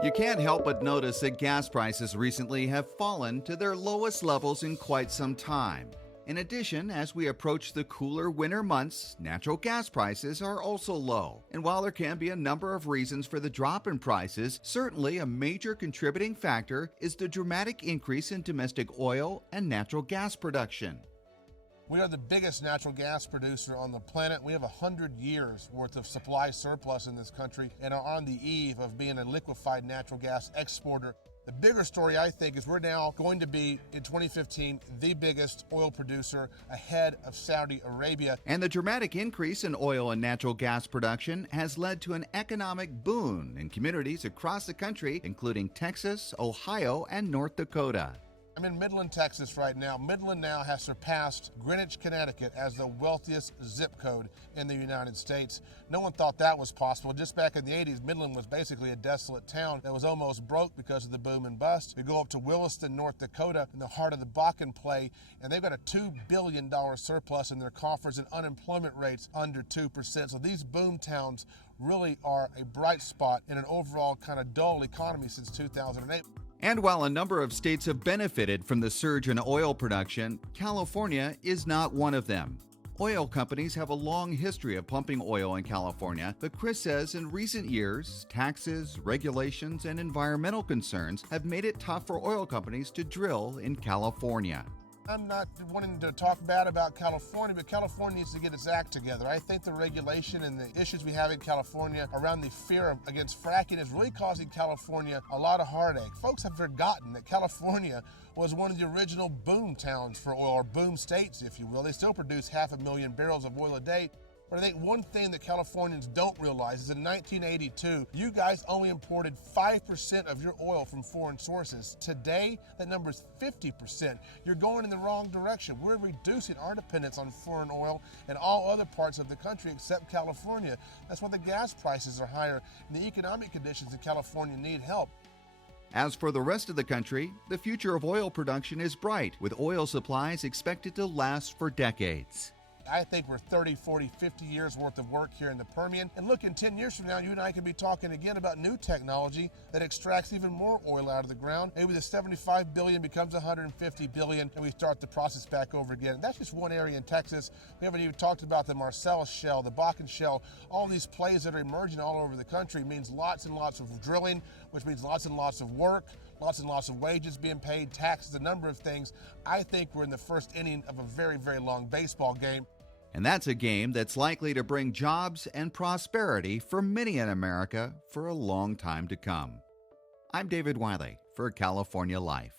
You can't help but notice that gas prices recently have fallen to their lowest levels in quite some time. In addition, as we approach the cooler winter months, natural gas prices are also low. And while there can be a number of reasons for the drop in prices, certainly a major contributing factor is the dramatic increase in domestic oil and natural gas production. We are the biggest natural gas producer on the planet. We have 100 years worth of supply surplus in this country and are on the eve of being a liquefied natural gas exporter. The bigger story, I think, is we're now going to be, in 2015, the biggest oil producer ahead of Saudi Arabia. And the dramatic increase in oil and natural gas production has led to an economic boom in communities across the country, including Texas, Ohio, and North Dakota. I'm in Midland, Texas right now. Midland now has surpassed Greenwich, Connecticut as the wealthiest zip code in the United States. No one thought that was possible. Just back in the 80s, Midland was basically a desolate town that was almost broke because of the boom and bust. We go up to Williston, North Dakota, in the heart of the Bakken play, and they've got a $2 billion surplus in their coffers and unemployment rates under 2%. So these boom towns really are a bright spot in an overall kind of dull economy since 2008. And while a number of states have benefited from the surge in oil production, California is not one of them. Oil companies have a long history of pumping oil in California, but Chris says in recent years, taxes, regulations, and environmental concerns have made it tough for oil companies to drill in California. I'm not wanting to talk bad about California, but California needs to get its act together. I think the regulation and the issues we have in California around the fear against fracking is really causing California a lot of heartache. Folks have forgotten that California was one of the original boom towns for oil, or boom states, if you will. They still produce 500,000 barrels of oil a day. But I think one thing that Californians don't realize is in 1982, you guys only imported 5% of your oil from foreign sources. Today, that number is 50%. You're going in the wrong direction. We're reducing our dependence on foreign oil in all other parts of the country except California. That's why the gas prices are higher, and the economic conditions in California need help. As for the rest of the country, the future of oil production is bright, with oil supplies expected to last for decades. I think we're 30, 40, 50 years worth of work here in the Permian. And look, in 10 years from now, you and I can be talking again about new technology that extracts even more oil out of the ground. Maybe the 75 billion becomes 150 billion and we start the process back over again. And that's just one area in Texas. We haven't even talked about the Marcellus Shale, the Bakken Shale. All these plays that are emerging all over the country means lots and lots of drilling, which means lots and lots of work, lots and lots of wages being paid, taxes, a number of things. I think we're in the first inning of a very, very long baseball game. And that's a game that's likely to bring jobs and prosperity for many in America for a long time to come. I'm David Wiley for California Life.